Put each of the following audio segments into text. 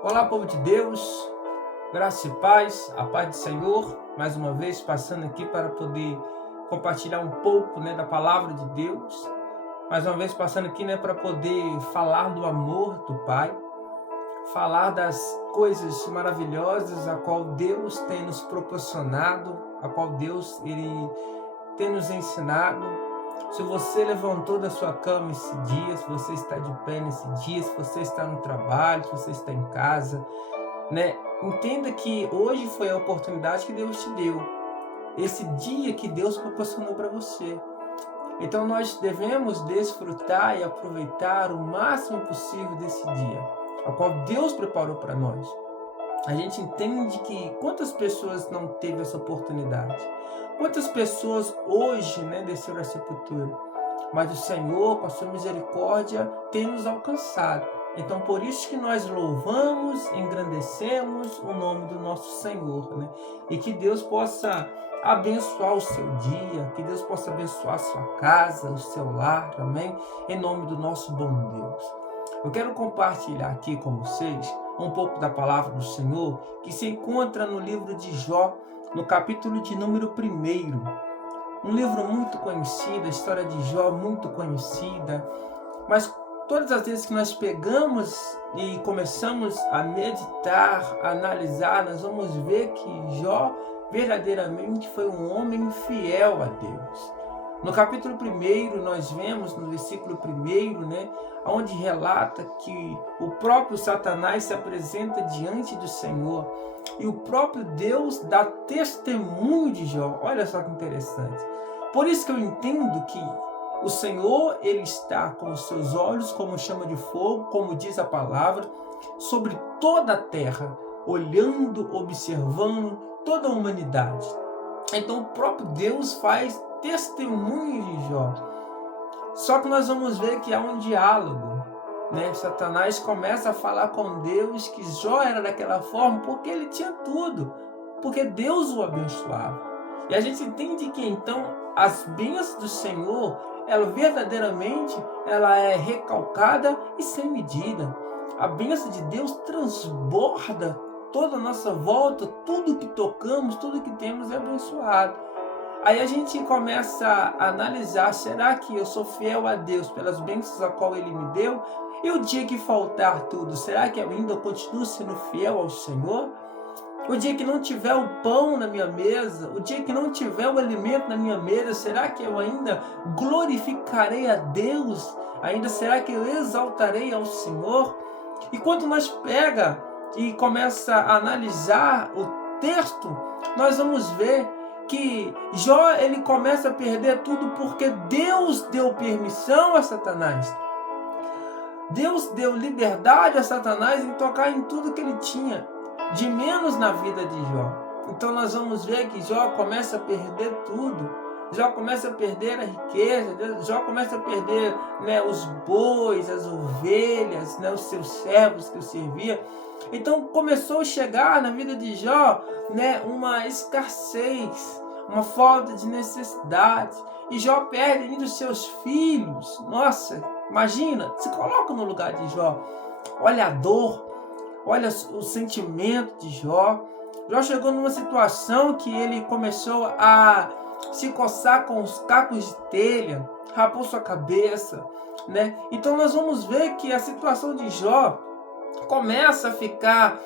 Olá, povo de Deus, graça e paz, a paz do Senhor, mais uma vez passando aqui para poder compartilhar um pouco, da palavra de Deus, mais uma vez passando aqui, para poder falar do amor do Pai, falar das coisas maravilhosas a qual Deus tem nos proporcionado, a qual Deus ele tem nos ensinado. Se você levantou da sua cama esse dia, se você está de pé nesse dia, se você está no trabalho, se você está em casa, entenda que hoje foi a oportunidade que Deus te deu. Esse dia que Deus proporcionou para você. Então nós devemos desfrutar e aproveitar o máximo possível desse dia, ao qual Deus preparou para nós. A gente entende que quantas pessoas não teve essa oportunidade? Quantas pessoas hoje desceram à sepultura? Mas o Senhor, com a sua misericórdia, tem nos alcançado. Então, por isso que nós louvamos, engrandecemos o nome do nosso Senhor. E que Deus possa abençoar o seu dia, que Deus possa abençoar a sua casa, o seu lar, amém? Em nome do nosso bom Deus. Eu quero compartilhar aqui com vocês um pouco da palavra do Senhor, que se encontra no livro de Jó, no capítulo de número 1. Um livro muito conhecido, a história de Jó muito conhecida, mas todas as vezes que nós pegamos e começamos a meditar, a analisar, nós vamos ver que Jó verdadeiramente foi um homem fiel a Deus. No capítulo 1, nós vemos no versículo 1, onde relata que o próprio Satanás se apresenta diante do Senhor e o próprio Deus dá testemunho de Jó. Olha só que interessante. Por isso que eu entendo que o Senhor, ele está com os seus olhos como chama de fogo, como diz a palavra, sobre toda a terra, olhando, observando toda a humanidade. Então o próprio Deus faz testemunho de Jó. Só que nós vamos ver que há um diálogo, Satanás começa a falar com Deus que Jó era daquela forma porque ele tinha tudo, porque Deus o abençoava. E a gente entende que então as bênçãos do Senhor, ela verdadeiramente ela é recalcada e sem medida. A bênção de Deus transborda toda a nossa volta, tudo que tocamos, tudo que temos é abençoado. Aí a gente começa a analisar, será que eu sou fiel a Deus pelas bênçãos a qual Ele me deu? E o dia que faltar tudo, será que eu ainda continuo sendo fiel ao Senhor? O dia que não tiver o pão na minha mesa, o dia que não tiver o alimento na minha mesa, será que eu ainda glorificarei a Deus? Ainda será que eu exaltarei ao Senhor? E quando nós pega e começa a analisar o texto, nós vamos ver que Jó ele começa a perder tudo porque Deus deu permissão a Satanás. Deus deu liberdade a Satanás em tocar em tudo que ele tinha, de menos na vida de Jó. Então nós vamos ver que Jó começa a perder tudo. Jó começa a perder a riqueza, Jó começa a perder os bois, as ovelhas, os seus servos que o serviam. Então começou a chegar na vida de Jó uma escassez, uma falta de necessidade. E Jó perde ainda os seus filhos. Nossa, imagina, se coloca no lugar de Jó. Olha a dor, olha o sentimento de Jó. Jó chegou numa situação que ele começou a se coçar com os cacos de telha, rapou sua cabeça, Então nós vamos ver que a situação de Jó começa a ficar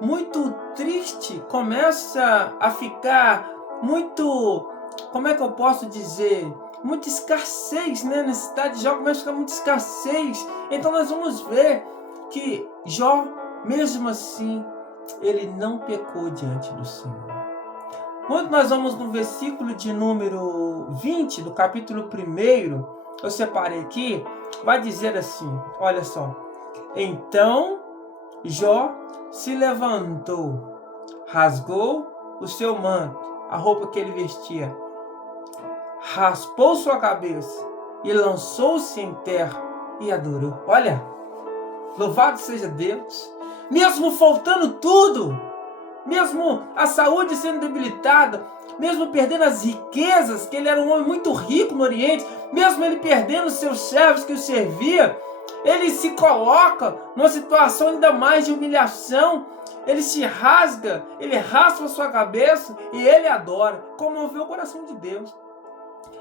muito triste, começa a ficar muito, como é que eu posso dizer, muita escassez, necessidade de Jó começa a ficar muita escassez. Então nós vamos ver que Jó, mesmo assim, ele não pecou diante do Senhor. Quando nós vamos no versículo de número 20 do capítulo 1, eu separei aqui, vai dizer assim, olha só. Então Jó se levantou, rasgou o seu manto, a roupa que ele vestia, raspou sua cabeça e lançou-se em terra e adorou. Olha, louvado seja Deus, mesmo faltando tudo, mesmo a saúde sendo debilitada, mesmo perdendo as riquezas, que ele era um homem muito rico no Oriente, mesmo ele perdendo os seus servos que o serviam, Ele se coloca numa situação ainda mais de humilhação. Ele se rasga, ele raspa a sua cabeça e ele adora. Comoveu o coração de Deus.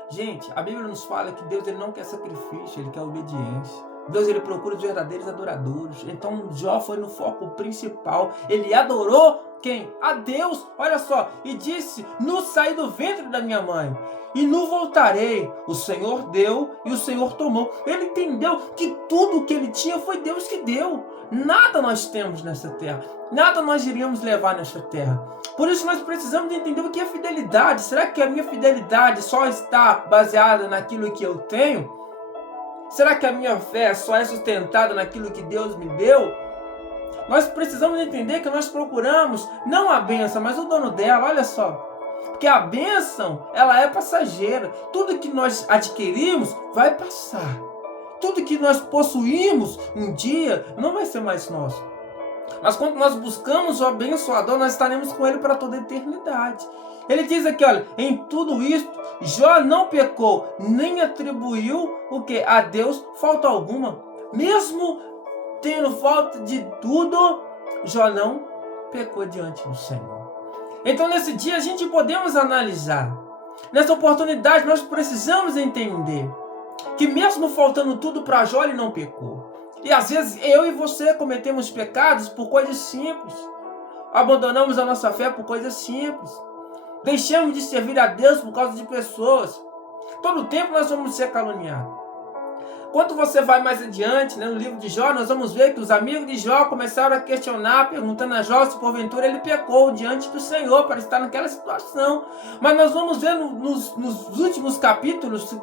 Gente, a Bíblia nos fala que Deus ele não quer sacrifício, ele quer obediência. Deus ele procura os verdadeiros adoradores. Então Jó foi no foco principal. Ele adorou quem? A Deus. Olha só. E disse: "Nu saí do ventre da minha mãe, e nu voltarei. O Senhor deu e o Senhor tomou." Ele entendeu que tudo que ele tinha foi Deus que deu. Nada nós temos nessa terra. Nada nós iríamos levar nessa terra. Por isso nós precisamos entender o que é fidelidade. Será que a minha fidelidade só está baseada naquilo que eu tenho? Será que a minha fé só é sustentada naquilo que Deus me deu? Nós precisamos entender que nós procuramos não a bênção, mas o dono dela. Olha só. Porque a bênção, ela é passageira. Tudo que nós adquirimos vai passar. Tudo que nós possuímos um dia não vai ser mais nosso. Mas quando nós buscamos o abençoador, nós estaremos com ele para toda a eternidade. Ele diz aqui, olha, em tudo isto, Jó não pecou, nem atribuiu o que? A Deus falta alguma. Mesmo tendo falta de tudo, Jó não pecou diante do Senhor. Então nesse dia a gente podemos analisar. Nessa oportunidade nós precisamos entender que mesmo faltando tudo para Jó, ele não pecou. E às vezes eu e você cometemos pecados por coisas simples. Abandonamos a nossa fé por coisas simples. Deixamos de servir a Deus por causa de pessoas. Todo tempo nós vamos ser caluniados. Quando você vai mais adiante, no livro de Jó, nós vamos ver que os amigos de Jó começaram a questionar, perguntando a Jó se porventura ele pecou diante do Senhor para estar naquela situação. Mas nós vamos ver nos últimos capítulos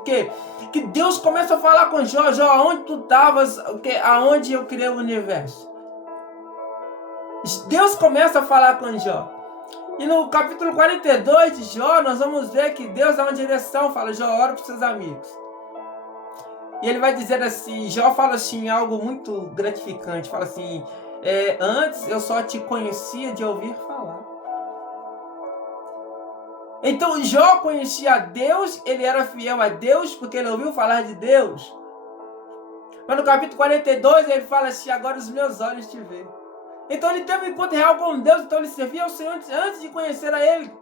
que Deus começa a falar com Jó. Jó, aonde tu estavas, aonde eu criei o universo? Deus começa a falar com Jó. E no capítulo 42 de Jó, nós vamos ver que Deus dá uma direção, fala: Jó, ora para os seus amigos. E ele vai dizer assim, Jó fala assim, algo muito gratificante, fala assim, antes eu só te conhecia de ouvir falar. Então Jó conhecia a Deus, ele era fiel a Deus, porque ele ouviu falar de Deus. Mas no capítulo 42 ele fala assim, agora os meus olhos te veem. Então ele teve um encontro real com Deus, então ele servia ao Senhor antes de conhecer a Ele.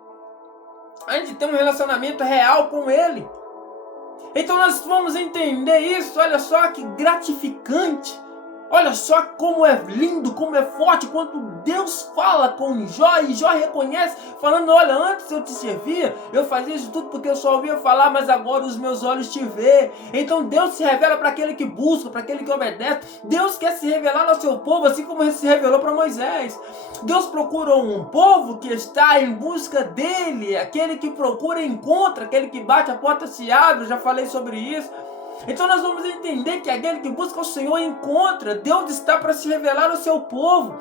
Antes de ter um relacionamento real com Ele. Então nós vamos entender isso, olha só que gratificante. Olha só como é lindo, como é forte, quando Deus fala com Jó e Jó reconhece, falando, olha, antes eu te servia, eu fazia isso tudo porque eu só ouvia falar, mas agora os meus olhos te vê. Então Deus se revela para aquele que busca, para aquele que obedece. Deus quer se revelar ao seu povo, assim como ele se revelou para Moisés. Deus procura um povo que está em busca dele, aquele que procura encontra, aquele que bate a porta se abre, eu já falei sobre isso. Então nós vamos entender que aquele que busca o Senhor encontra. Deus está para se revelar ao seu povo.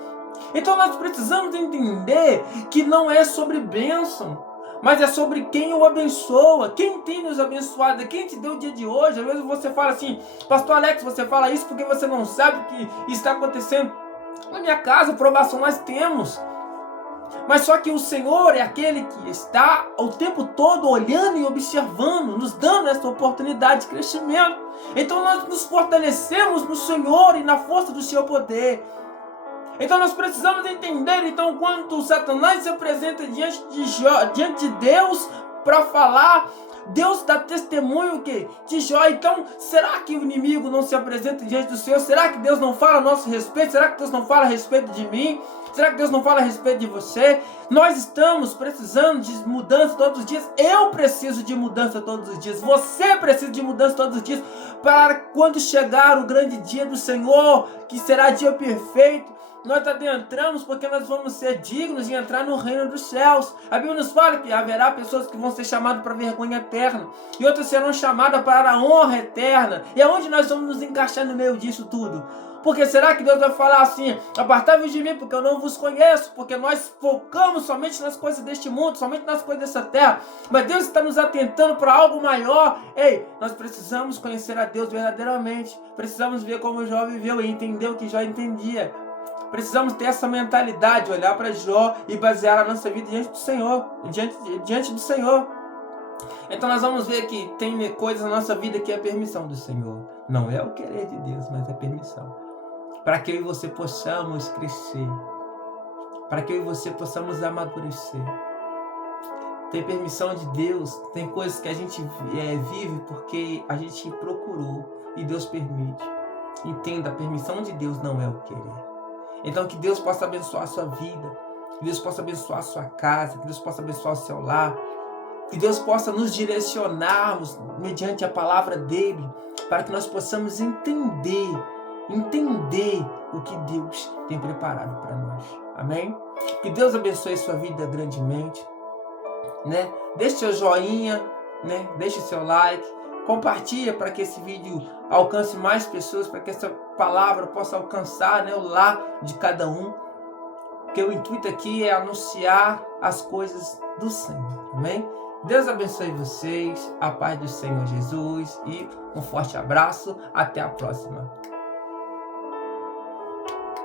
Então nós precisamos entender que não é sobre bênção, mas é sobre quem o abençoa, quem tem nos abençoado, quem te deu o dia de hoje. Às vezes você fala assim, pastor Alex, você fala isso porque você não sabe o que está acontecendo na minha casa. Provação nós temos. Mas só que o Senhor é aquele que está o tempo todo olhando e observando, nos dando essa oportunidade de crescimento. Então nós nos fortalecemos no Senhor e na força do seu poder. Então nós precisamos entender, então, quando Satanás se apresenta diante de Deus para falar, Deus dá testemunho de Jó. Então, será que o inimigo não se apresenta diante do Senhor? Será que Deus não fala a nosso respeito? Será que Deus não fala a respeito de mim? Será que Deus não fala a respeito de você? Nós estamos precisando de mudança todos os dias. Eu preciso de mudança todos os dias. Você precisa de mudança todos os dias. Para quando chegar o grande dia do Senhor, que será dia perfeito, nós adentramos porque nós vamos ser dignos de entrar no reino dos céus. A Bíblia nos fala que haverá pessoas que vão ser chamadas para a vergonha eterna. E outras serão chamadas para a honra eterna. E aonde nós vamos nos encaixar no meio disso tudo? Porque será que Deus vai falar assim, apartai-vos de mim porque eu não vos conheço? Porque nós focamos somente nas coisas deste mundo, somente nas coisas dessa terra. Mas Deus está nos atentando para algo maior. Ei, nós precisamos conhecer a Deus verdadeiramente. Precisamos ver como Jó viveu e entender o que Jó entendia. Precisamos ter essa mentalidade, olhar para Jó e basear a nossa vida diante do Senhor. Diante do Senhor. Então nós vamos ver que tem coisas na nossa vida que é permissão do Senhor. Não é o querer de Deus, mas é permissão. Para que eu e você possamos crescer. Para que eu e você possamos amadurecer. Tem permissão de Deus, tem coisas que a gente vive porque a gente procurou e Deus permite. Entenda, a permissão de Deus não é o querer. Então que Deus possa abençoar a sua vida, que Deus possa abençoar a sua casa, que Deus possa abençoar o seu lar, que Deus possa nos direcionarmos mediante a palavra dele, para que nós possamos entender o que Deus tem preparado para nós. Amém? Que Deus abençoe a sua vida grandemente. Né? Deixe seu joinha, né? Deixe seu like, compartilha para que esse vídeo alcance mais pessoas, para que essa palavra possa alcançar, né, o lar de cada um. Porque o intuito aqui é anunciar as coisas do Senhor. Amém? Deus abençoe vocês, a paz do Senhor Jesus e um forte abraço. Até a próxima.